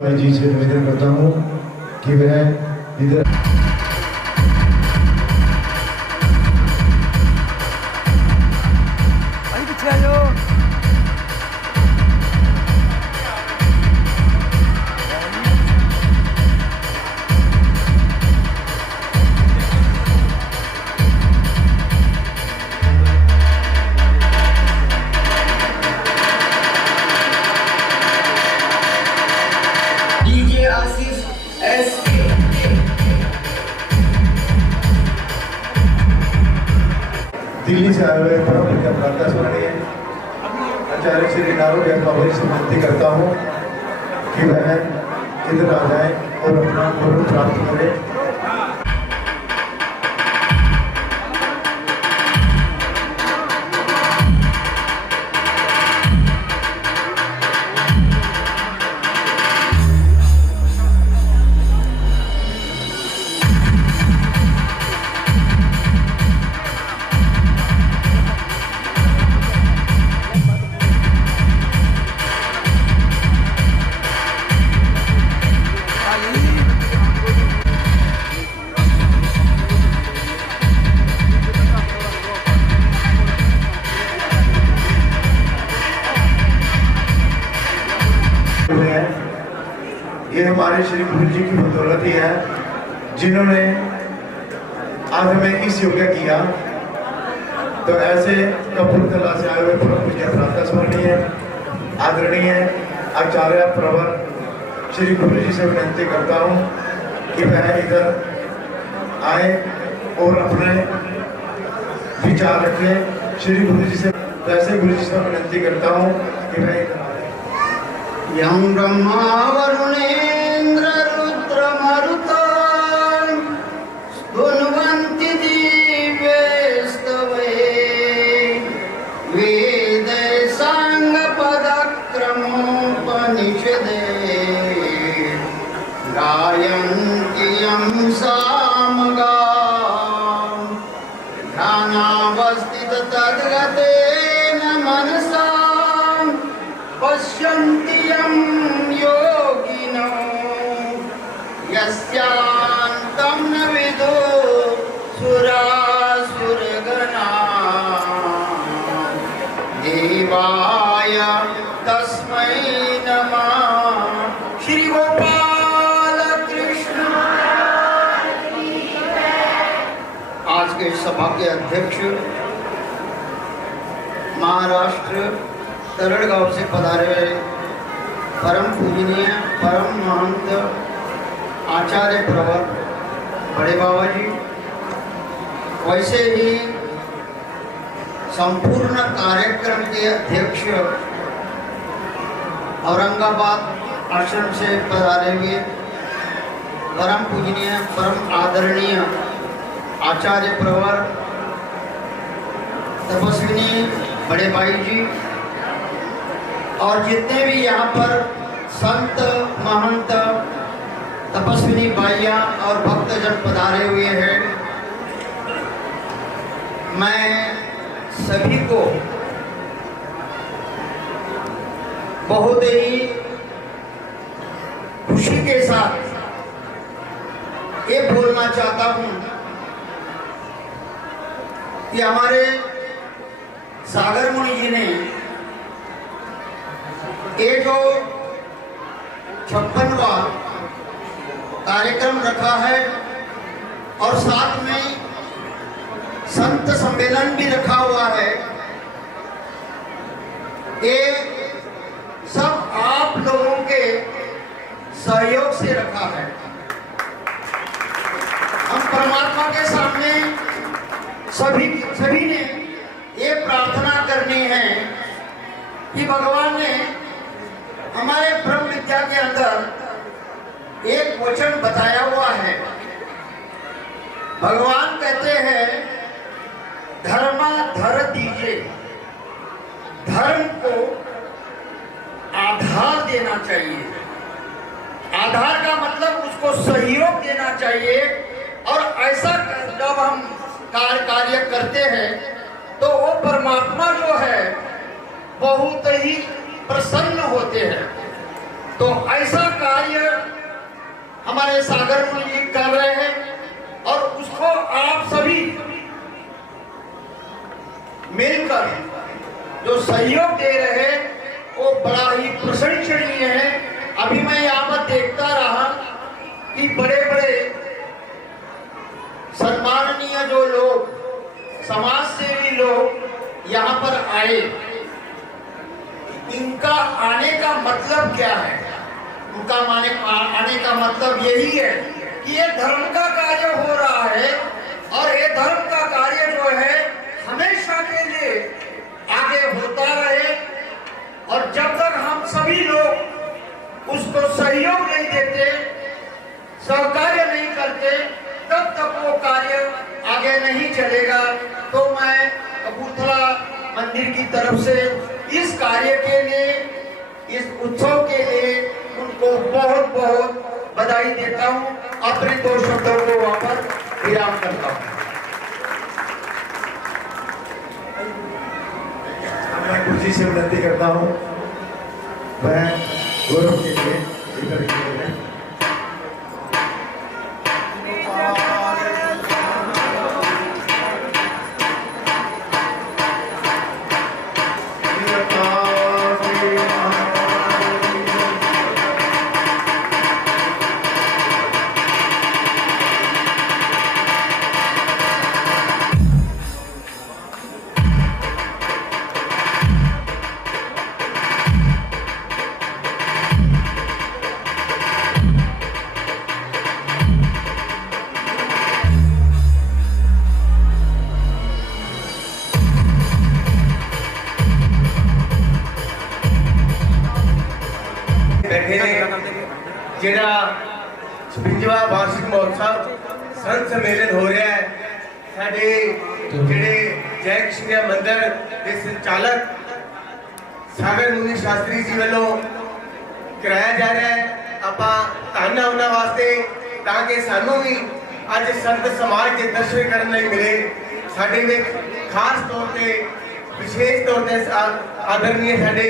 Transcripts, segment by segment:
मैं जी से निवेदन करता हूँ कि वह इधर दिल्ली से आए हुए परम पूज्य प्रातः स्मरणीय आचार्य श्री नारो व्यास से विनती करता हूँ कि वह इधर आ जाए और अपना गुरु प्राप्त करें। ये हमारे श्री गुरु जी की बदौलत ही है जिन्होंने आज हमें इस योग्य किया। तो ऐसे कपूरथला से आए हुए परम पूज्य प्रातः स्मरणीय आदरणीय आचार्य प्रवर श्री गुरु जी से विनती करता हूँ कि वह इधर आए और अपने विचार रखें श्री गुरु जी से। वैसे गुरु जी से विनती करता हूँ कि वह इधर आए। यं ब्रह्मा वरुणेन्द्र रुद्र मरुतो स्तुन्वन्ति दिव्यैस्तवे वेदे साङ्गपदक्रमोपनिषदे गायन्ति यं सामगां ध्यानावस्थिततद्गतेन मनसा पश्यन्ति यं योगिनो यस्यान्तं न विदुः सुरासुरगणाः देवाय तस्मै नमः। श्री गोपाल कृष्ण। आज के सभा के अध्यक्ष महाराष्ट्र तरड़गांव से पधारे हुए परम पूजनीय परम महंत आचार्य प्रवर बड़े बाबा जी, वैसे ही संपूर्ण कार्यक्रम के अध्यक्ष औरंगाबाद आश्रम से पधारे हुए परम पूजनीय परम आदरणीय आचार्य प्रवर तपस्विनी बड़े भाई जी और जितने भी यहाँ पर संत महंत तपस्विनी भाइयाँ और भक्तजन पधारे हुए हैं, मैं सभी को बहुत ही खुशी के साथ ये बोलना चाहता हूँ कि हमारे सागर मुनि जी ने ये जो 56वां कार्यक्रम रखा है और साथ में संत सम्मेलन भी रखा हुआ है, ये सब आप लोगों के सहयोग से रखा है। हम परमात्मा के सामने सभी ने ये प्रार्थना करनी है कि भगवान ने हमारे ब्रह्म विद्या के अंदर एक वचन बताया हुआ है। भगवान कहते हैं धर्माधर दीजिए, धर्म को आधार देना चाहिए। आधार का मतलब उसको सहयोग देना चाहिए। और ऐसा जब हम कार्य करते हैं तो वो परमात्मा जो है बहुत ही प्रसन्न होते हैं। तो ऐसा कार्य समय सागर मुनि जी कर रहे हैं और उसको आप सभी मिलकर जो सहयोग दे रहे हैं वो बड़ा ही प्रशंसनीय है। अभी मैं यहाँ पर देखता रहा कि बड़े बड़े सम्माननीय जो लोग, समाज सेवी लोग यहाँ पर आए, इनका आने का मतलब क्या है? उनका आने का मतलब यही है कि ये धर्म का कार्य हो रहा है और ये धर्म का कार्य जो है हमेशा के लिए आगे होता रहे। और जब तक हम सभी लोग उसको सहयोग नहीं देते, सहकार्य नहीं करते, तब तक वो कार्य आगे नहीं चलेगा। तो मैं कपूरथला मंदिर की तरफ से इस कार्य के लिए, इस उत्सव के लिए उनको बहुत बहुत बधाई देता हूँ। अपने 2 शब्दों को वहां पर विराम करता हूँ। मैं कुर्सी से विनती करता हूँ, मैं गौरव के लिए इधर के लिए ਜਿਹੜਾ 56ਵਾਂ ਵਾਰਸ਼ਿਕ ਮਹੋਤਸਵ ਸੰਤ ਸੰਮੇਲਨ ਹੋ ਰਿਹਾ ਹੈ, ਸਾਡੇ ਜਿਹੜੇ ਜੈ ਕ੍ਰਿਸ਼ਨ ਮੰਦਿਰ ਦੇ ਸੰਚਾਲਕ ਸਾਗਰ ਮੁਨੀ ਸ਼ਾਸਤਰੀ ਜੀ ਵੱਲੋਂ ਕਰਾਇਆ ਜਾ ਰਿਹਾ ਹੈ। ਆਪਾਂ ਧੰਨ ਉਹਨਾਂ ਵਾਸਤੇ ਤਾਂ ਕਿ ਸਾਨੂੰ ਵੀ ਅੱਜ ਸੰਤ ਸਮਾਜ ਦੇ ਦਰਸ਼ਨ ਕਰਨ ਲਈ ਮਿਲੇ। ਸਾਡੇ ਵਿੱਚ ਖਾਸ ਤੌਰ ਤੇ ਵਿਸ਼ੇਸ਼ ਤੌਰ ਤੇ ਆਦਰਨੀय ਸਾਡੇ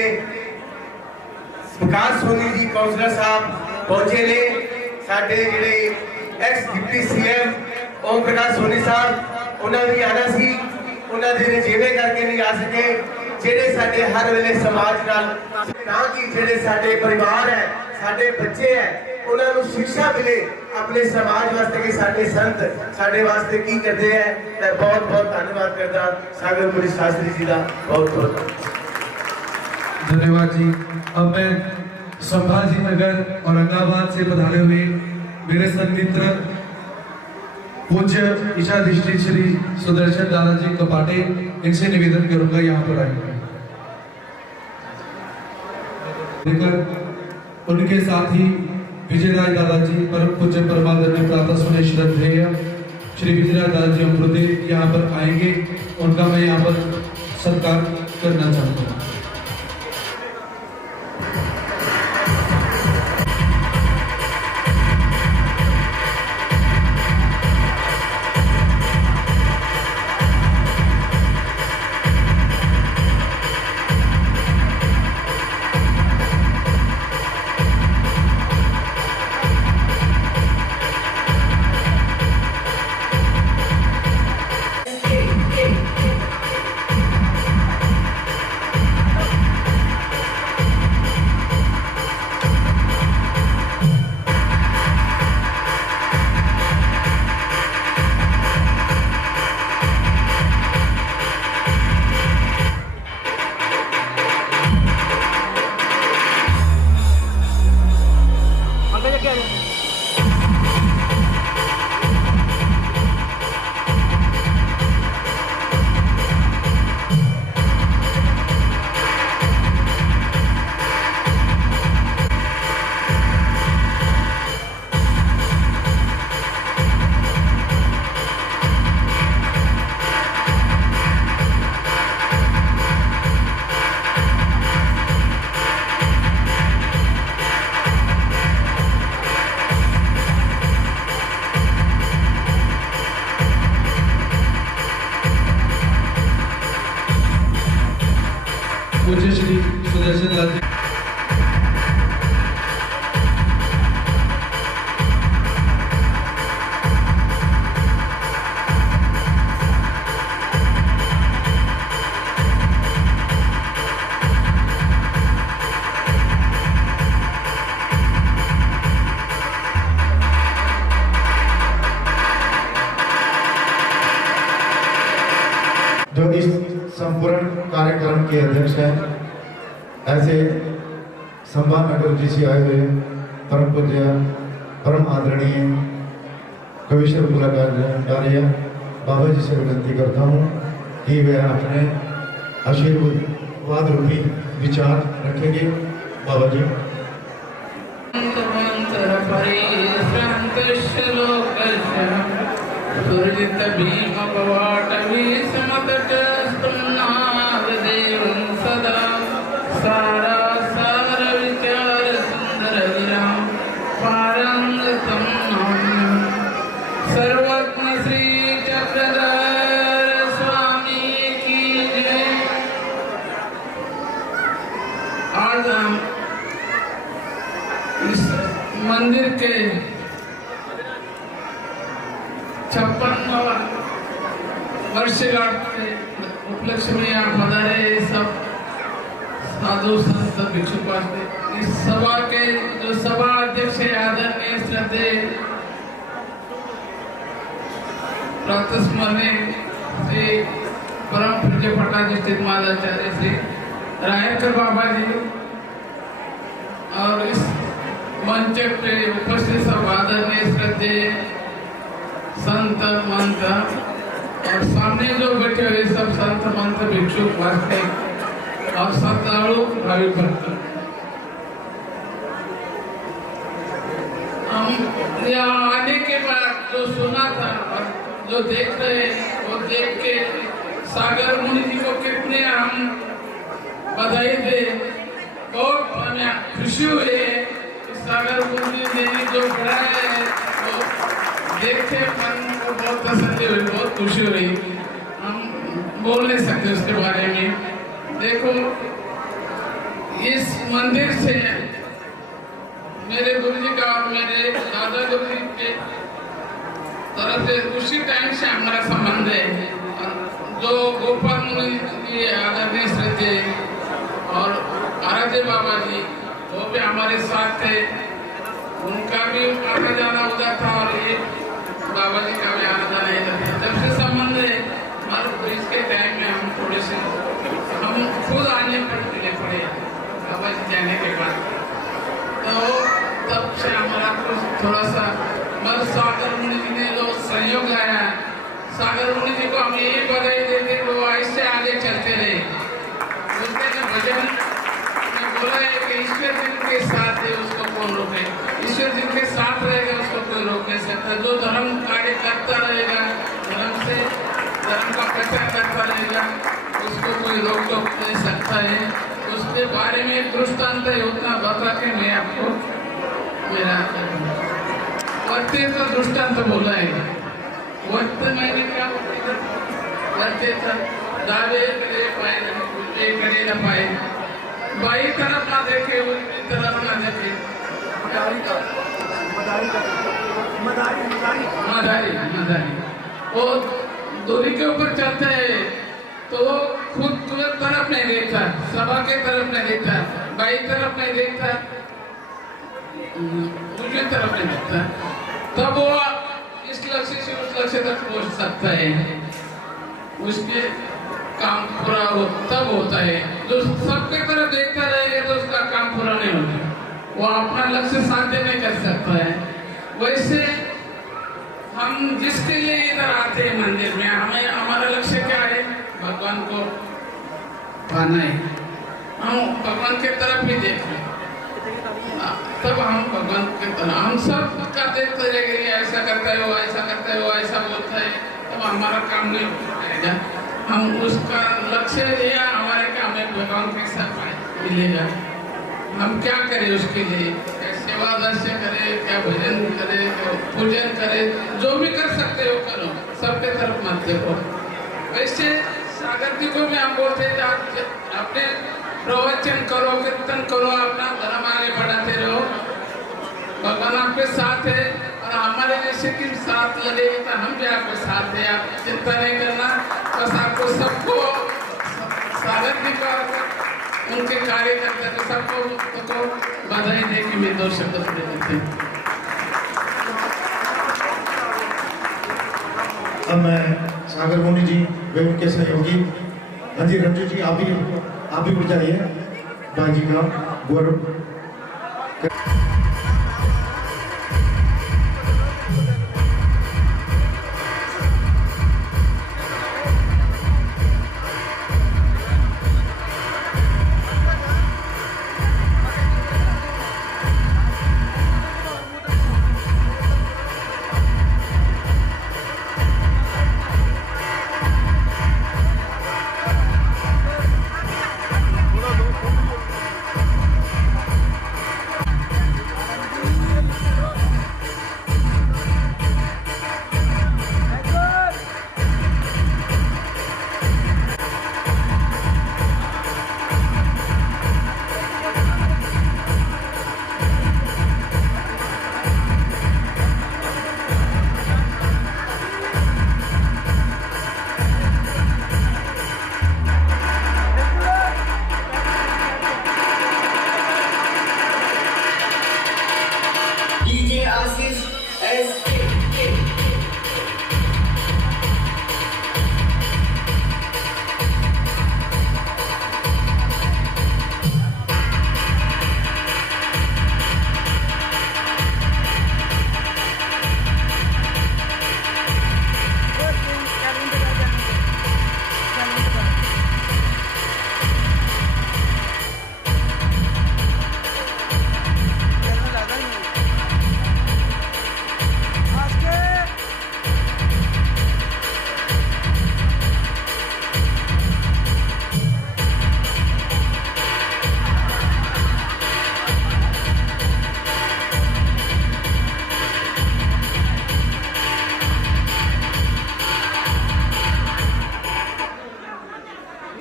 विकास सोनी जी काउंसलर साहब पहुंचे ने, साडे जिहड़े x deputy CM Om Prakash Soni साहब उन्होंने भी आना सी, उन्होंने रजेवे करके नहीं आ सके। जिहड़े साडे हर वेले समाज नाल तां कि जिहड़े साडे परिवार है, साडे बच्चे है, उन्होंने शिक्षा मिले अपने समाज वास्ते कि साडे संत साडे वास्ते की करते हैं। मैं बहुत बहुत धन्यवाद करता सागर मुनि शास्त्री जी का, बहुत बहुत धन्यवाद जी। अब मैं संभाजी नगर औरंगाबाद से पधारे हुए मेरे सन्मित्र पूज्य ईशाधिष्ठित श्री सुदर्शन दादाजी कपाटे, इनसे निवेदन करूंगा यहाँ पर आएंगे लेकर उनके साथ ही विजय राय दादाजी परम पूज्य परमादरणीय प्रातः सुने श्रद्धेय श्री विजय राय दादाजी अमृते यहाँ पर आएंगे। उनका मैं यहाँ पर सत्कार करना चाहता हूँ। पूज्य श्री सुदर्शन दास संपूर्ण कार्यक्रम के अध्यक्ष हैं, ऐसे संभाल नगर जी से आए हुए परम पूज्य परम आदरणीय कविश्वर मुलाकार्य बाबा जी से विनती करता हूँ कि वे अपने आशीर्वाद रूपी विचार रखेंगे। बाबा जी। सदा सारा सार विचार सुंदर विराम पारंगतम सर्वज्ञ श्री चक्रधर स्वामी की जय। आज हम इस मंदिर के 56वां वर्षगांठ के उपलक्ष्य में यहाँ पधारे सब साधु संत भिक्षु पास इस सभा के जो सभा अध्यक्ष आदरणीय श्रद्धेय प्रातस्मरणीय श्री परम पूज्य पट्टाधिष्ठित महाराजाचार्य श्री रायकर बाबा जी और इस मंच पे उपस्थित सब आदरणीय श्रद्धेय संत मंत और सामने जो बैठे हुए सब संत मंत भिक्षु वास्तविक और श्रद्धालु भावी भक्त, हम यहाँ आने के बाद जो सुना था और जो देख रहे वो देख के सागर मुनि जी को कितने हम बधाई दे, बहुत हमें खुशी हुई है। सागर मुनि जी ने जो पढ़ाया है वो देख के मन को बहुत तसल्ली हुई, बहुत खुशी हुई। हम बोल नहीं सकते उसके बारे में। देखो इस मंदिर से मेरे गुरु जी का और मेरे दादा गुरु जी के तरफ से उसी टाइम से हमारा संबंध है। जो गोपाल मुनि जी आदरणीय श्रद्धेय और आराध्य बाबा जी वो भी हमारे साथ थे, उनका भी आना जाना होता था और ये बाबा जी का भी आना जाना इधर था। जब से संबंध है हमारे इसके टाइम में हम थोड़े से हम खुद आने पड़े बाबा जी जाने के बाद, तो तब से हमारा कुछ थोड़ा सा बस सागर मुनि जी ने जो सहयोग लाया, सागर मुनि जी को हम यही बधाई देते वो ऐसे आगे चलते रहे। बोलते हैं भजन में बोला है कि ईश्वर जिनके साथ है उसको कौन रोके, ईश्वर जिनके साथ रहेगा उसको कोई रोक नहीं सकता। जो धर्म कार्य करता रहेगा, धर्म से धर्म का प्रचार करता रहेगा, उसको कोई रोक टोक नहीं सकता है। उसके बारे में दृष्टांत है उतना बता के मैं आपको मेरा वर्ते तो दृष्टांत बोला है। वर्त मैंने क्या वर्ते था दावे करे पाए करे न पाए, बाई तरफ ना देखे उल्टी तरफ ना देखे, मदारी वो दूरी के ऊपर चलता है तो वो खुद तरफ नहीं देखता, सभा के तरफ नहीं देखता, बाई तरफ नहीं देखता, दूसरी तरफ नहीं देखता, तब वो इस लक्ष्य से उस लक्ष्य तक पहुंच सकता है। उसके काम पूरा हो तब होता है। जो सबके तरफ देखता रहेगा तो उसका काम पूरा नहीं होता, वो अपना लक्ष्य साध्य नहीं कर सकता है। वैसे हम जिसके लिए इधर आते हैं मंदिर में, हमें हमारा लक्ष्य क्या है? भगवान को पाना है। हम भगवान के तरफ ही देखें, तब हम भगवान के तरफ हम सब का देखते रहेंगे, ऐसा करता है वो ऐसा करता है वो ऐसा बोलता है, तब हमारा काम नहीं होगा। हम उसका लक्ष्य लिया हमारे क्या हमें भगवान के साथ मिलेगा, हम क्या करें उसके लिए, सेवा दर्शन करें, क्या भजन करें, क्या पूजन करें, जो भी कर सकते हो करो, सबके तरफ मत देखो। वैसे सागर जी को भी हम बोलते हैं अपने प्रवचन करो, कीर्तन करो, अपना धर्म आगे बढ़ाते रहो, भगवान आपके साथ है। और हमारे जैसे कि साथ लगे तो हम भी आपके साथ है, आप चिंता नहीं करना। बस आपको सबको सागर जी का उनके कार्यकर्ता को सबको बधाई दे के मैं 2 शब्द दे देते हैं। अब मैं सागर मुनि जी वे उनके सहयोगी हाँ जी रंजू जी, आप भी बुझाइए भाई जी का गौरव।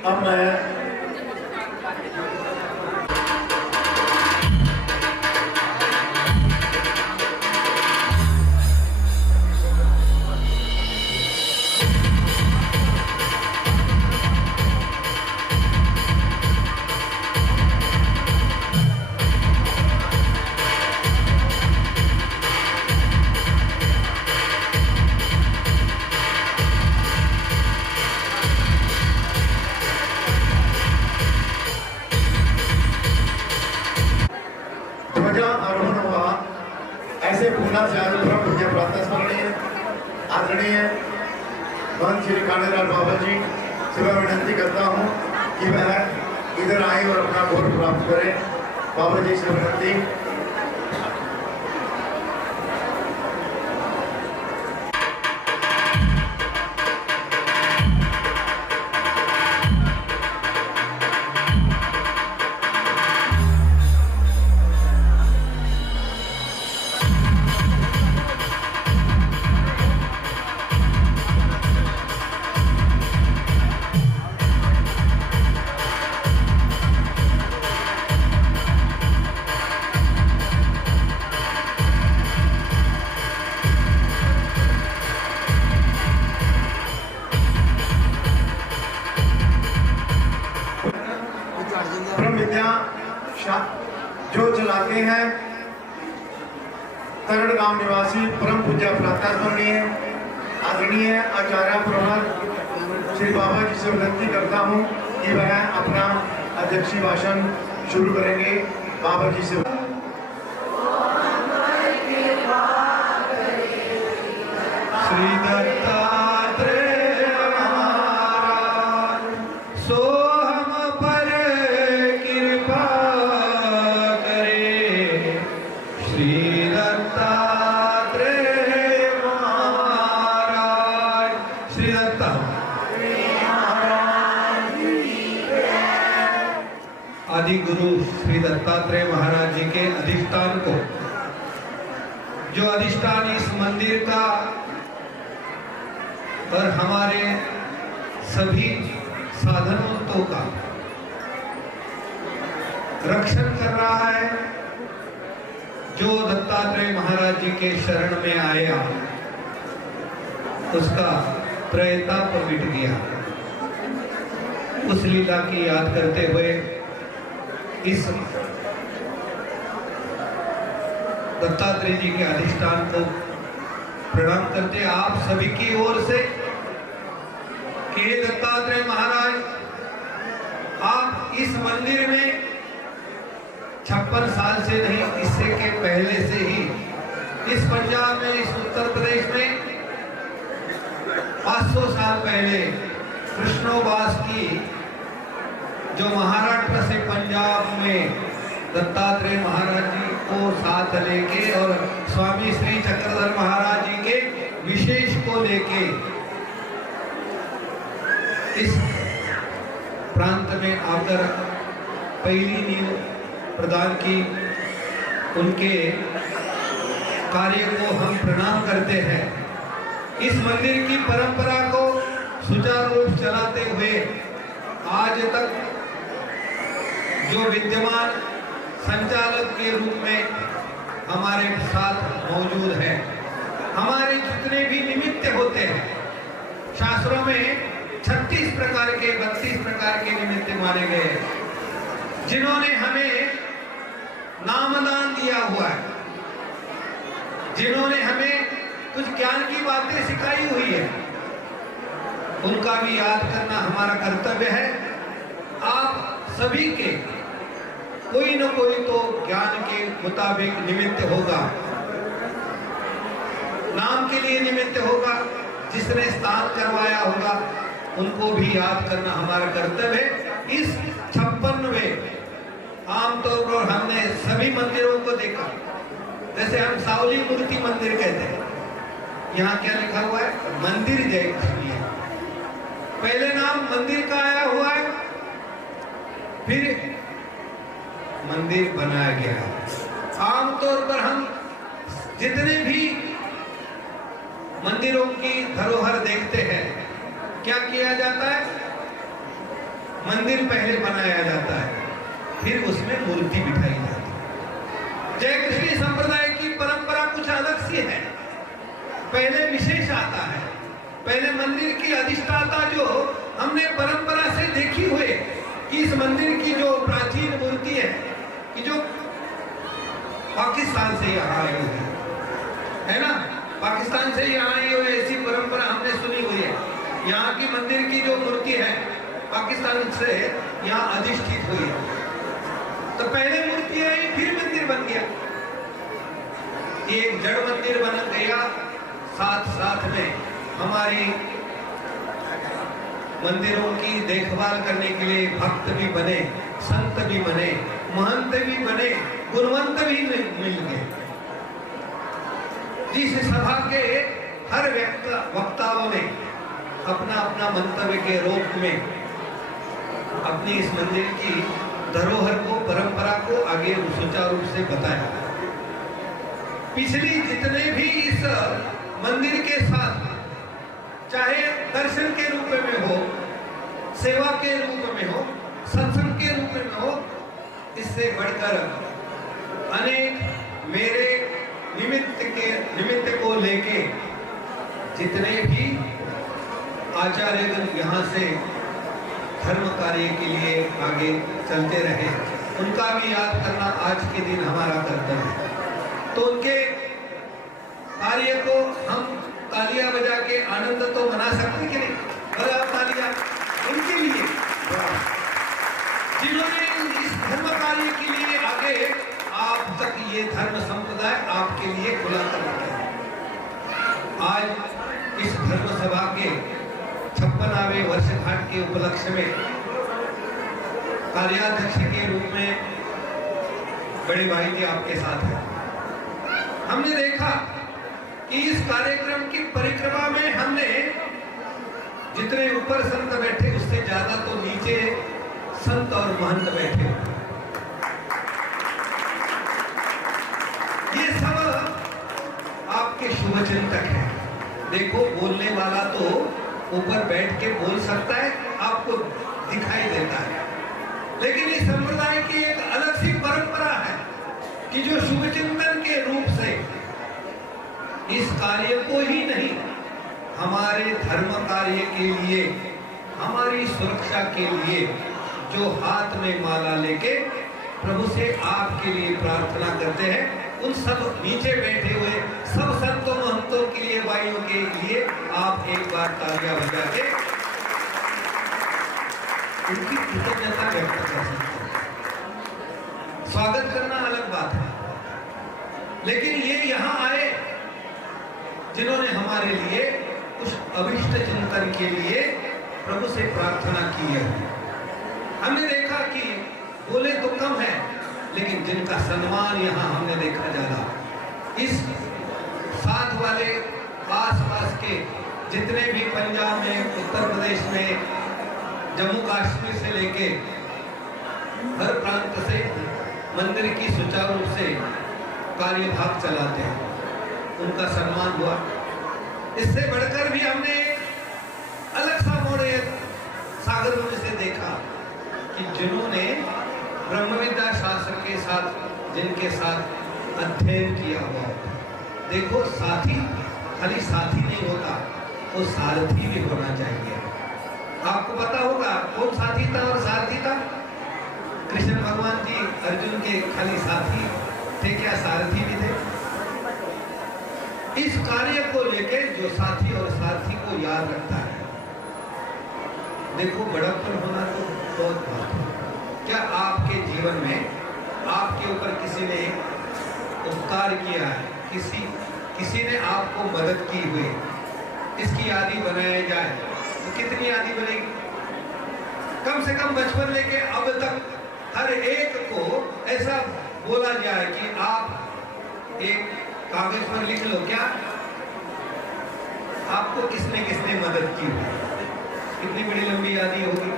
अब मैं ध्वजारोहण हुआ, ऐसे पूना से आज परम पूज्य प्रातः स्मरणीय आदरणीय महंत श्री कांडेलाल बाबा जी से मैं विनती करता हूँ कि वह इधर आए और अपना गौरव प्राप्त करें। बाबा जी से विनती। ब्रह्म विद्या जो चलाते हैं तरड़ गांव निवासी परम पूज्य प्रातः स्मरणीय आदरणीय आचार्य प्रभात श्री बाबा जी से विनती करता हूं कि वह अपना अध्यक्षीय भाषण शुरू करेंगे। बाबा जी से श्री दत्तात्रेय महाराज सो हम पर कृपा करे। श्री दत्तात्रेय महाराज श्री दत्ता आदि गुरु श्री दत्तात्रेय महाराज जी के अधिष्ठान को, जो अधिष्ठान इस मंदिर का और हमारे सभी साधनों का रक्षण कर रहा है, जो दत्तात्रेय महाराज जी के शरण में आया उसका प्रयताप मिट गया। उस लीला की याद करते हुए इस दत्तात्रेय जी के अधिष्ठान को प्रणाम करते आप सभी की ओर से कि दत्तात्रेय महाराज इस मंदिर में 56 साल से नहीं, इससे के पहले से ही इस पंजाब में, इस उत्तर प्रदेश में 500 साल पहले कृष्णोबास की जो महाराष्ट्र से पंजाब में दत्तात्रेय महाराज जी को साथ लेके और स्वामी श्री चक्रधर महाराज जी के विशेष को लेके इस प्रांत में आकर पहली नींव प्रदान की, उनके कार्य को हम प्रणाम करते हैं। इस मंदिर की परंपरा को सुचारू रूप चलाते हुए आज तक जो विद्यमान संचालक के रूप में हमारे साथ मौजूद है, हमारे जितने भी निमित्त होते हैं, शास्त्रों में 36 प्रकार के 32 प्रकार के निमित्त माने गए, जिन्होंने हमें नामदान दिया हुआ है, जिन्होंने हमें कुछ ज्ञान की बातें सिखाई हुई है, उनका भी याद करना हमारा कर्तव्य है। आप सभी के कोई न कोई तो ज्ञान के मुताबिक निमित्त होगा, नाम के लिए निमित्त होगा, जिसने स्नान करवाया होगा उनको भी याद करना हमारा कर्तव्य है। इस 56वें आमतौर पर हमने सभी मंदिरों को देखा, जैसे हम सावली मूर्ति मंदिर कहते हैं, यहाँ क्या लिखा हुआ है? मंदिर जय कृष्ण। पहले नाम मंदिर का आया हुआ है, फिर मंदिर बनाया गया है। आमतौर पर हम जितने भी मंदिरों की धरोहर देखते हैं, क्या किया जाता है? मंदिर पहले बनाया जाता है, फिर उसमें मूर्ति बिठाई जाती है। जय कृष्ण संप्रदाय की परंपरा कुछ अलग सी है। पहले विशेष आता है, पहले मंदिर की अधिष्ठाता जो हमने परंपरा से देखी हुए कि इस मंदिर की जो प्राचीन मूर्ति है कि जो पाकिस्तान से यहाँ आई हुई है ना, पाकिस्तान से यहाँ आई हुई ऐसी परंपरा हमने सुनी हुई है। यहाँ की मंदिर की जो मूर्ति है पाकिस्तान से यहाँ अधिष्ठित हुई है। तो पहले मूर्ति आई, फिर मंदिर बन गया, एक जड़ मंदिर बन गया। साथ साथ में हमारी मंदिरों की देखभाल करने के लिए भक्त भी बने, संत भी बने, महंत भी बने, गुणवंत भी मिल गए। जिस सभा के हर वक्ताओं ने अपना अपना मंतव्य के रूप में अपनी इस मंदिर की धरोहर को, परंपरा को आगे सुचारू रूप से बताया। पिछली जितने भी इस मंदिर के साथ, चाहे दर्शन के रूप में हो, सेवा के रूप में हो, सत्संग के रूप में हो, इससे बढ़कर अनेक मेरे निमित्त को लेके जितने भी आचार्यगण यहाँ से धर्म कार्य के लिए आगे चलते रहे, उनका भी याद करना आज के दिन हमारा कर्तव्य है। तो उनके कार्य को हम तालियां बजा के आनंद तो मना सकते कि नहीं? बजाओ तालियां उनके लिए जिन्होंने इस धर्म कार्य के लिए आगे आप तक ये धर्म संप्रदाय आपके लिए खुला कर रखा है। आज इस धर्म सभा के 56वें वर्षगांठ के उपलक्ष्य में कार्याध्यक्ष के रूप में बड़े भाई जी आपके साथ हैं। हमने देखा कि इस कार्यक्रम की परिक्रमा में हमने जितने ऊपर संत बैठे उससे ज्यादा तो नीचे संत और महंत बैठे। ये सब आपके शुभचिंतक हैं। देखो, बोलने वाला तो ऊपर बैठ के बोल सकता है, आपको दिखाई देता है, लेकिन इस संप्रदाय की एक अलग सी परंपरा है कि जो शुभचिंतन के रूप से इस कार्य को ही नहीं, हमारे धर्म कार्य के लिए, हमारी सुरक्षा के लिए जो हाथ में माला लेके प्रभु से आपके लिए प्रार्थना करते हैं, उन सब नीचे बैठे हुए सब संतों महंतों के लिए, भाइयों के लिए आप एक बार तालियां बजा के उनकी कृतज्ञता व्यक्त कर सकते हैं। स्वागत करना अलग बात है, लेकिन ये यहाँ आए जिन्होंने हमारे लिए उस अभिष्ट चिंतन के लिए प्रभु से प्रार्थना की है। हमने देखा कि बोले तो कम है, लेकिन जिनका सम्मान यहाँ हमने देखा जाला। इस साथ वाले आसपास के जितने भी पंजाब में, उत्तर प्रदेश में, जम्मू कश्मीर से लेके हर प्रांत से मंदिर की सुचारू रूप से कार्यभाग चलाते हैं, उनका सम्मान हुआ। इससे बढ़कर भी हमने अलग सा मोड़ सागर मुनि से देखा कि जिन्होंने ब्रह्मविद्या शास्त्र के साथ, जिनके साथ अध्ययन किया हुआ। देखो, साथी खाली साथी नहीं होता, वो सारथी भी होना चाहिए। आपको पता होगा कौन साथी था और सारथी था? कृष्ण भगवान जी अर्जुन के खाली साथी थे क्या, सारथी भी थे? इस कार्य को लेके जो साथी और सारथी को याद रखता है, देखो बड़प्पन होना तो बहुत बात है। क्या आपके जीवन में आपके ऊपर किसी ने उपकार किया है, किसी ने आपको मदद की हुई, इसकी यादी बनाया जाए तो कितनी यादी बनेगी? कम से कम बचपन लेके अब तक हर एक को ऐसा बोला जाए कि आप एक कागज पर लिख लो, क्या आपको किसने किसने मदद की हुई, कितनी बड़ी लंबी यादी होगी।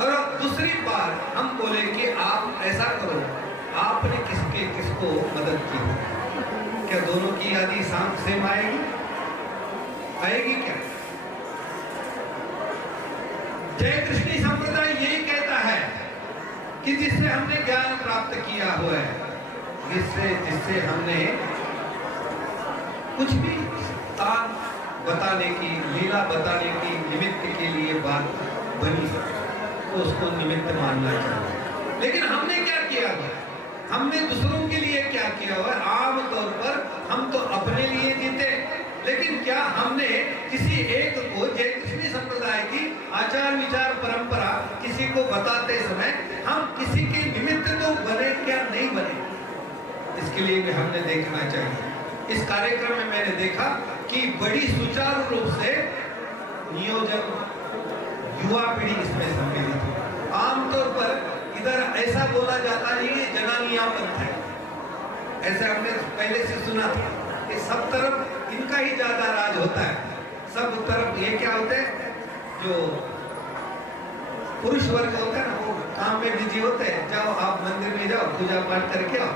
और दूसरी बार हम बोले कि आप ऐसा करो, आपने किसको मदद की, क्या दोनों की यादी सेम आएगी क्या? जय कृष्ण संप्रदाय यही कहता है कि जिससे हमने ज्ञान प्राप्त किया हुआ है, जिससे हमने कुछ भी तान बताने की, लीला बताने की निमित्त के लिए बात बनी, तो उसको निमित्त मानना चाहिए। लेकिन हमने क्या किया हुआ है? हमने दूसरों के लिए क्या किया हुआ है? आम तौर पर हम तो अपने लिए जीते, लेकिन क्या हमने किसी एक को, जय कृष्ण संप्रदाय की आचार विचार परंपरा किसी को बताते समय हम किसी के निमित्त तो बने क्या, नहीं बने? इसके लिए भी हमने देखना चाहिए। इस कार्यक्रम में मैंने देखा कि बड़ी सुचारू रूप से नियोजन, युवा पीढ़ी इसमें सम्मिलित है। आमतौर पर इधर ऐसा बोला जाता है ये जनानियां पंथ है, ऐसा हमने पहले से सुना था कि सब तरफ इनका ही ज्यादा राज होता है। सब तरफ ये क्या होते हैं, जो पुरुष वर्ग होता है ना, वो काम में बिजी होते हैं। जाओ आप मंदिर में जाओ, पूजा पाठ करके आओ।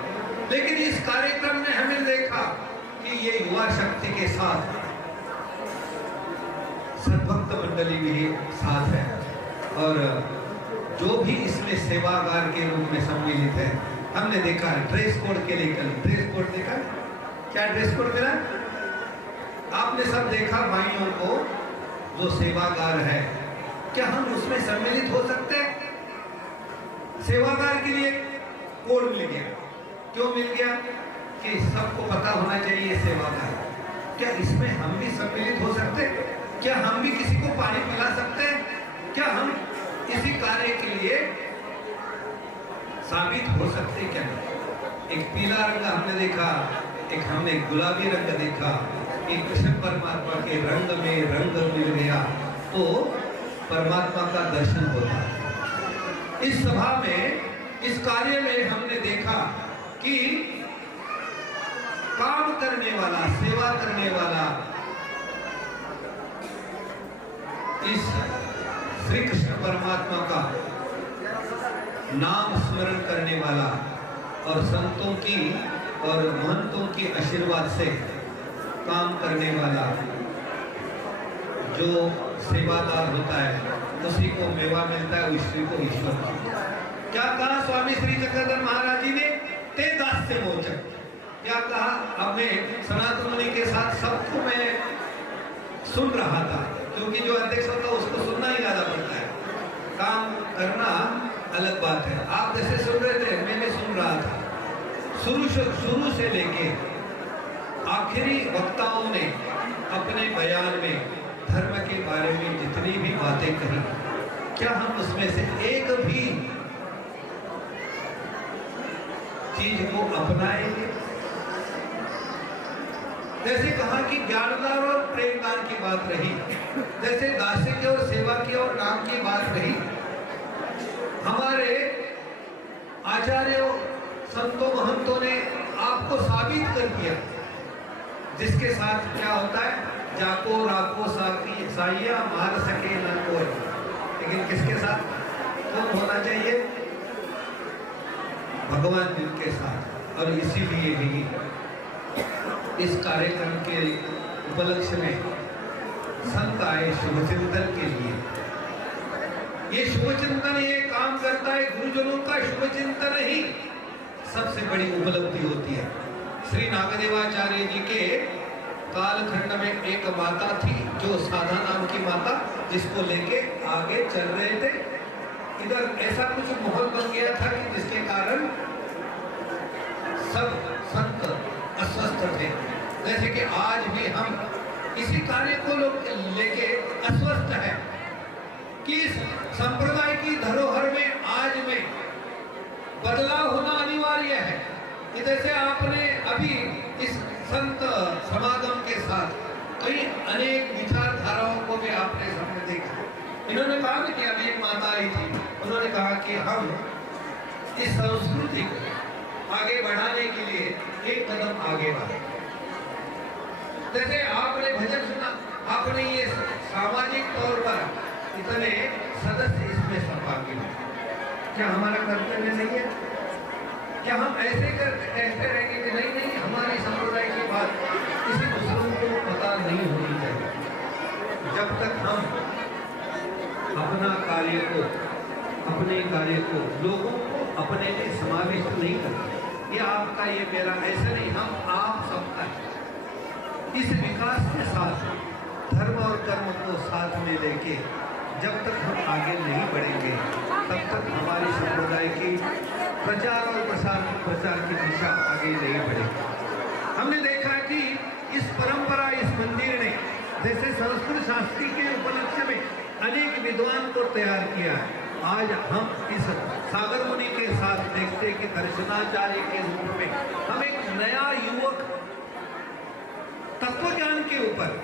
लेकिन इस कार्यक्रम में हमने देखा कि ये युवा शक्ति के साथ सद्भक्त मंडली भी साथ है, और जो भी इसमें सेवागार के रूप में सम्मिलित है। हमने देखा ड्रेस कोड के लेकर, ड्रेस कोड देखा, क्या ड्रेस कोड मिला? आपने सब देखा भाइयों को, जो सेवागार है, क्या हम उसमें सम्मिलित हो सकते हैं? सेवागार के लिए कोड मिल गया, क्यों मिल गया? कि सबको पता होना चाहिए सेवागार। क्या इसमें हम भी सम्मिलित हो सकते हैं? क्या हम भी किसी को पानी पिला सकते हैं? क्या हम इसी कार्य के लिए साबित हो सकते? क्या एक पीला रंग हमने देखा, एक हमने गुलाबी रंग देखा, एक कृष्ण परमात्मा के रंग में रंग मिल गया तो परमात्मा का दर्शन होता है। इस सभा में, इस कार्य में हमने देखा कि काम करने वाला, सेवा करने वाला, इस श्री कृष्ण परमात्मा का नाम स्मरण करने वाला और संतों की और महंतों की आशीर्वाद से काम करने वाला जो सेवादार होता है, उसी को मेवा मिलता है, उसी को ईश्वर। क्या कहा स्वामी श्री चक्रधर महाराज जी ने? ते दास से मोचक। क्या कहा? हमने सनातन मुनि के साथ सबको मैं सुन रहा था, क्योंकि जो अध्यक्ष होता है उसको सुनना ही ज्यादा पड़ता है, काम करना अलग बात है। आप जैसे सुन रहे थे, मैंने सुन रहा था। शुरू से लेके आखिरी वक्ताओं ने अपने बयान में धर्म के बारे में जितनी भी बातें कही, क्या हम उसमें से एक भी चीज को अपनाएंगे? जैसे कहा कि ज्ञानदान और प्रेमदान की बात रही, जैसे दास्य की और सेवा की और नाम की बात रही, हमारे आचार्यों संतों महंतों ने आपको साबित कर दिया, जिसके साथ क्या होता है, जाको राको साकी साइया मार सके न कोई। लेकिन किसके साथ कौन होना चाहिए? भगवान जी के साथ। और इसीलिए भी इस कार्यक्रम के उपलक्ष्य में संत आए शुभ चिंतन के लिए। ये शुभ चिंतन ये काम करता है, गुरुजनों का शुभ चिंतन ही सबसे बड़ी उपलब्धि होती है। श्री नागदेवाचार्य जी के कालखंड में एक माता थी, जो साधा नाम की माता, जिसको लेके आगे चल रहे थे। इधर ऐसा कुछ माहौल बन गया था कि जिसके कारण सब संत अस्वस्थ थे। जैसे कि आज भी हम इसी कार्य को लेके अस्वस्थ हैं कि इस संप्रदाय की धरोहर में आज में बदलाव होना अनिवार्य है। कि जैसे आपने अभी इस संत समागम के साथ कई अनेक विचारधाराओं को भी आपने सामने देखा। इन्होंने कहा कि अभी एक माता आई थी, उन्होंने कहा कि हम इस संस्कृति को आगे बढ़ाने के लिए एक कदम आगे बढ़े। जैसे आपने भजन सुना, आपने ये सामाजिक तौर पर इतने सदस्य इसमें सहभागी हैं, क्या हमारा कर्तव्य नहीं है? क्या हम ऐसे कहते रहेंगे कि नहीं नहीं हमारी संप्रदाय की बात किसी दूसरों को पता नहीं होनी चाहिए? जब तक हम अपना कार्य को, अपने कार्य को लोगों को अपने लिए समाविष्ट नहीं करते, ये आपका ये मेरा ऐसा नहीं, हम आप सबका है। इस विकास के साथ धर्म और कर्म को साथ में लेके जब तक हम आगे नहीं बढ़ेंगे, तब तक हमारी संप्रदाय की प्रचार और प्रसार की दिशा आगे नहीं बढ़ेगी। हमने देखा कि इस परंपरा, इस मंदिर ने जैसे संस्कृत शास्त्री के उपलक्ष्य में अनेक विद्वान को तैयार किया है। आज हम इस सागर मुनि के साथ देखते कि दर्शनाचार्य के रूप में हम एक नया युवक तत्व ज्ञान के ऊपर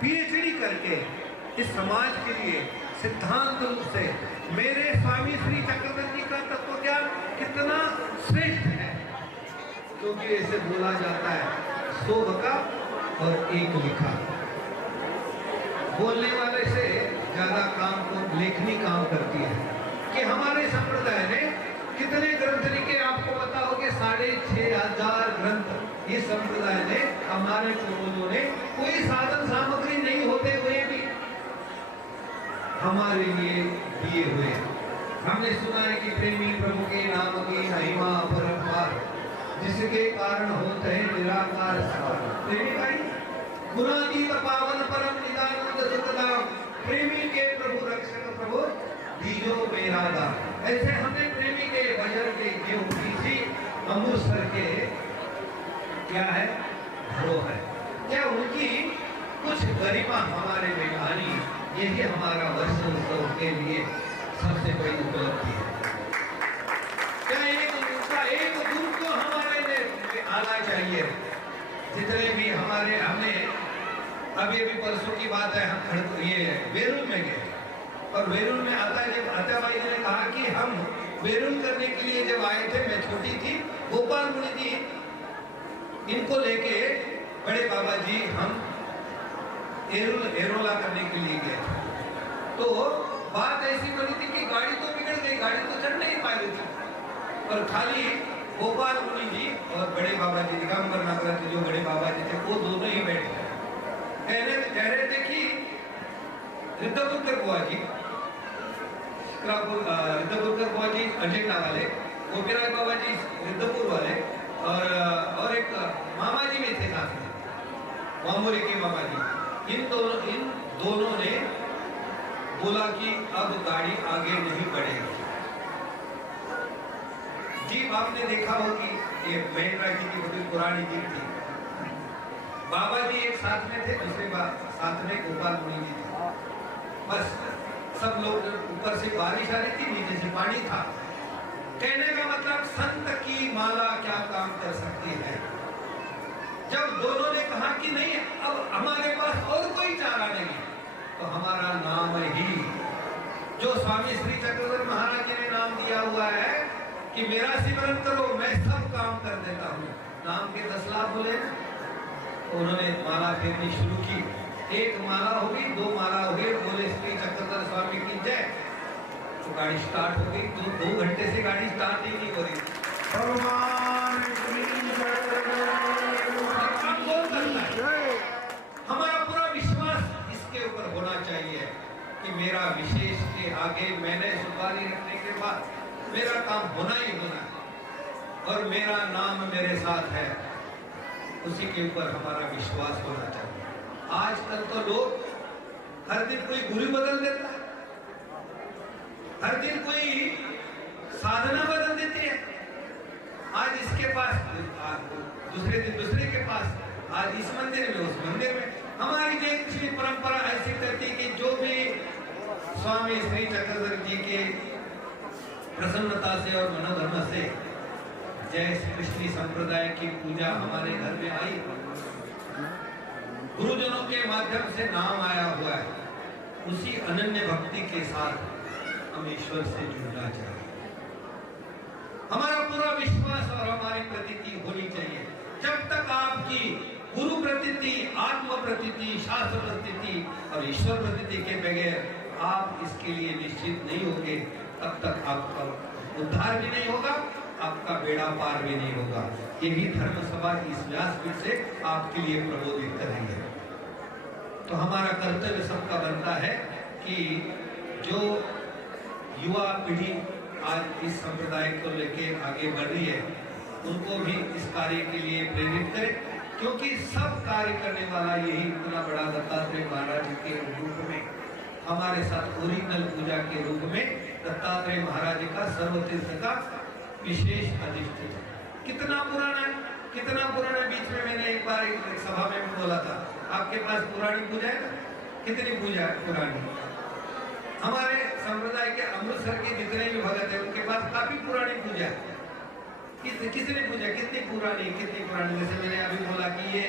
पीएचडी करके इस समाज के लिए सिद्धांत रूप से मेरे स्वामी श्री चक्रवर्ती का तत्व ज्ञान कितना श्रेष्ठ है, क्योंकि इसे बोला जाता है 100 बका और 1 लिखा। बोलने वाले से ज्यादा काम को लेखनी काम करती है। कि हमारे संप्रदाय ने कितने ग्रंथ लिखे आपको पता हो कि 6500 ग्रंथ ये संप्रदाय ने, हमारे पूर्वजों ने, कोई साधन सामग्री नहीं होते हुए भी हमारे लिए दिए हुए। हमने सुना है कि प्रेमी प्रभु के नाम की महिमा अपरंपार, जिसके कारण होते हैं निराकार सार। प्रेमी भाई गुणातीत पावन परम निदानंद सुखदाम, प्रेमी के प्रभु रक्षक प्रभु दीजो मेरा दाम। ऐसे हमने प्रेमी के भजन के जो किसी अमृतसर के क्या है धरोहर, क्या उनकी कुछ गरिमा हमारे में आनी, यही हमारा वर्ष उत्सव के लिए सबसे बड़ी उपलब्धि है। क्या एक दूर को हमारे में आना चाहिए। जितने भी हमारे, हमने अभी परसों की बात है, हम ये वेरुल में गए और वेरुल में आता भाई ने कहा कि हम वेरुल करने के लिए जब आए थे, मैं छोटी थी, गोपाल मुनि जी इनको लेके बड़े बाबा जी हम एरोला करने के लिए गए थे। तो बात ऐसी बनी थी कि गाड़ी तो बिगड़ गई, गाड़ी तो चढ़ नहीं पा रही थी, और खाली गोपाल मुनि जी और बड़े बाबा जी दिगंबर नगर जो बड़े बाबा जी थे वो दोनों ही बैठे कह रहे थे कि रिद्धपुरकर बुआ जी, रिद्धपुरकर बुआ जी अजेंडा वाले, गोपीराज बाबा जी रिद्धपुर वाले, और एक मामा जी भी थे साथ में, मामूरी के मामा जी। इन दोनों ने बोला कि अब गाड़ी आगे नहीं बढ़ेगी। जीप आपने देखा हो कि ये महेंद्रा जी की बड़ी पुरानी जीप थी। बाबा जी एक साथ में थे, दूसरे साथ में गोपाल मुनि जी थे। बस सब लोग, ऊपर से बारिश आ रही थी, नीचे से पानी था। कहने का मतलब संत की माला क्या काम कर सकती है। जब दोनों ने कहा कि नहीं अब हमारे पास और कोई चारा नहीं, तो हमारा नाम ही, जो स्वामी श्री चक्रधर महाराज जी ने नाम दिया हुआ है कि मेरा सिमरन करो मैं सब काम कर देता हूँ, नाम के 10 लाभ बोले। तो उन्होंने माला फेरनी शुरू की। एक माला हो गई, 2 माला हो गई, बोले श्री चक्रधर स्वामी की जय। तो गाड़ी स्टार्ट हो गई। 2 घंटे से गाड़ी स्टार्ट ही नहीं हो रही। भगवान काम कौन करता है? हमारा पूरा विश्वास इसके ऊपर होना चाहिए कि मेरा विशेष के आगे मैंने सुपारी रखने के बाद मेरा काम होना ही होना है और मेरा नाम मेरे साथ है, उसी के ऊपर हमारा विश्वास होना चाहिए। आजकल तो लोग हर दिन कोई गुरु बदल देता है, हर दिन कोई साधना बदल देते हैं। आज इसके पास, दूसरे दिन दूसरे के पास, आज इस मंदिर में उस मंदिर में। हमारी जय कृष्ण परंपरा ऐसी करती कि जो भी स्वामी श्री चक्रधर जी के प्रसन्नता से और मनोधर्म से जय श्री कृष्ण संप्रदाय की पूजा हमारे घर में आई, गुरुजनों के माध्यम से नाम आया हुआ है, उसी अनन्य भक्ति के साथ हम ईश्वर से जुड़ना चाहिए। हमारा पूरा विश्वास और हमारी प्रतीति होनी चाहिए। जब तक आपकी गुरु प्रतीति, आत्म प्रतीति, शास्त्र प्रतीति और ईश्वर प्रतीति के बगैर आप इसके लिए निश्चित नहीं होंगे, तब तक आपका उद्धार भी नहीं होगा, आपका बेड़ा पार भी नहीं होगा। यही धर्म सभा इस व्यासपीठ से आपके लिए प्रबोधित करेंगे। तो हमारा कर्तव्य सबका बनता है कि जो युवा पीढ़ी आज इस संप्रदाय को लेके आगे बढ़ रही है, उनको भी इस कार्य के लिए प्रेरित करें, क्योंकि सब कार्य करने वाला यही इतना बड़ा दत्तात्रेय महाराज के रूप में, हमारे साथ ओरिजिनल पूजा के रूप में दत्तात्रेय महाराज का सर्वतीर्थ का विशेष अधिष्ठित। कितना पुराना है, कितना पुराना। बीच में मैंने एक बार एक सभा में बोला था, आपके पास पुरानी पूजा है? कितनी पूजा है पुरानी? हमारे संप्रदाय के अमृतसर के जितने भी भगत है उनके पास काफी पुरानी पूजा है। किसने पूजा? कितनी पुरानी, कितनी पुरानी? जैसे मैंने अभी बोला कि ये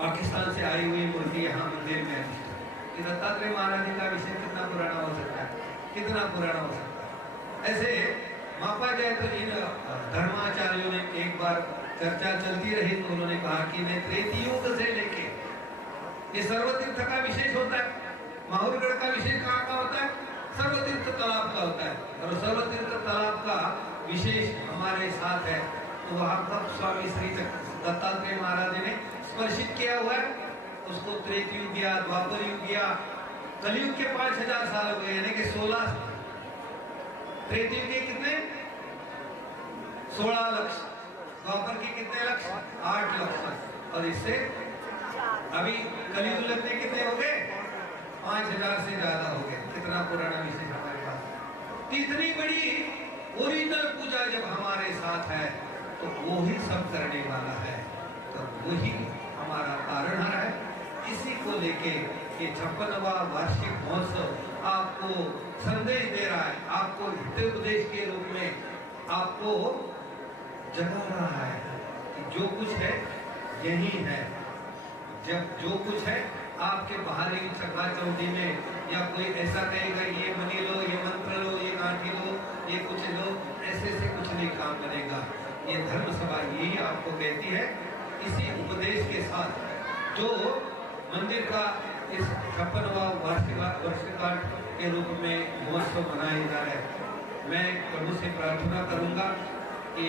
पाकिस्तान से आई हुई मूर्ति यहाँ मंदिर में अधिष्ठित। कि दत्तात्रेय महाराज जी का विषय कितना पुराना हो सकता है, कितना पुराना हो सकता है। ऐसे मापा जाए तो इन धर्माचार्यों ने एक बार चर्चा चलती रही तो उन्होंने कहा कि मैं त्रेतयुग से लेके, ये सर्वतीर्थ का विशेष होता है। माहौरगढ़ का विशेष कहाँ का होता है? सर्वतीर्थ तालाब का होता है। और सर्वतीर्थ तालाब का विशेष हमारे साथ है। तो वहाँ पर स्वामी श्री दत्तात्रेय महाराज ने स्पर्शित किया हुआ है। उसको त्रेतयुग गया, द्वापर युग गया, कलयुग के 5000 साल हो गए, यानी कि 16। त्रेतयुग के कितने? 16 लक्ष। द्वापर के कितने लक्ष? 8 लक्ष। और इससे अभी कलयुग लगने कितने हो गए? 5000 से ज्यादा हो गए। कितना पुराना विषय हमारे पास। इतनी बड़ी ओरिजिनल पूजा जब हमारे साथ है तो वो ही सब करने वाला है, तो वही हमारा तारणहार है। इसी को लेके ये 56वां वार्षिक महोत्सव आपको संदेश दे रहा है, आपको हितोपदेश के रूप में आपको जगा रहा है कि जो कुछ है यही है। जब जो कुछ है आपके बाहरी चक्का चौंधी में या कोई ऐसा कहेगा ये मनी लो, ये मंत्र लो, ये गांठी लो, ये कुछ लो, ऐसे से कुछ नहीं काम बनेगा। ये धर्म सभा यही आपको कहती है। इसी उपदेश के साथ जो मंदिर का इस 56वां वर्षगांठ के रूप में महोत्सव मनाया जा रहा है, मैं प्रभु से प्रार्थना करूंगा कि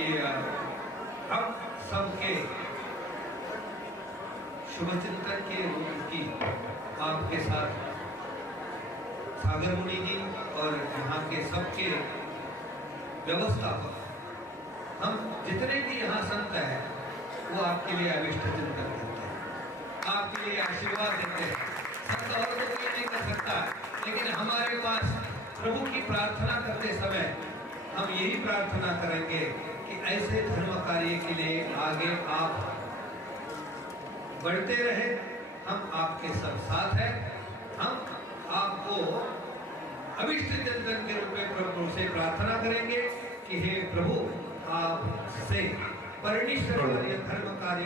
हम सबके शुभचिंतन के रूप की आपके साथ सागर मुनि जी और यहाँ के सबके व्यवस्थापक, हम जितने भी यहाँ संत हैं वो आपके लिए अभिष्ट चिंतन करते हैं, आपके लिए आशीर्वाद देते हैं। संत और तो कोई नहीं कर सकता, लेकिन हमारे पास प्रभु की प्रार्थना करते समय हम यही प्रार्थना करेंगे कि ऐसे धर्म कार्य के लिए आगे आप बढ़ते रहे। हम आपके सब साथ हैं, हम आपको अभिष्ट चिंतन के रूप में प्रभु से प्रार्थना करेंगे कि हे प्रभु आपसे परनिष्ठ कार्य, धर्म कार्य,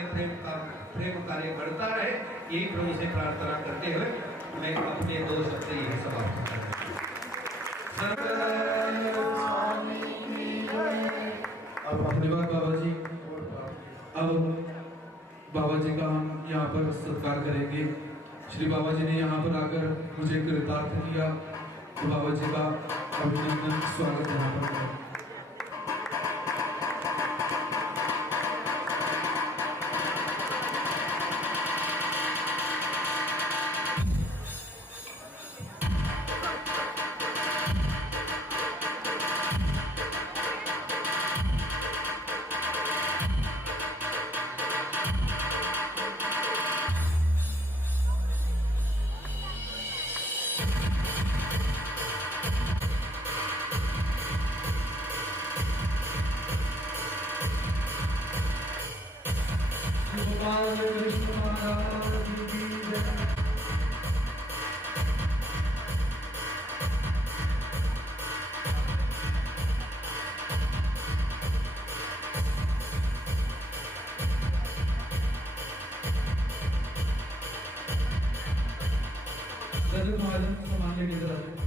प्रेम कार्य बढ़ता रहे, यही प्रभु से प्रार्थना करते हुए मैं अपने 2 शब्द यही समाप्त करता अब धन्यवाद बाबा जी। अब बाबा जी का हम यहाँ पर सत्कार करेंगे। श्री बाबा जी ने यहाँ पर आकर मुझे कृतार्थ किया, तो बाबा जी का अभिनंदन, स्वागत यहाँ पर है। सामान लेके जरा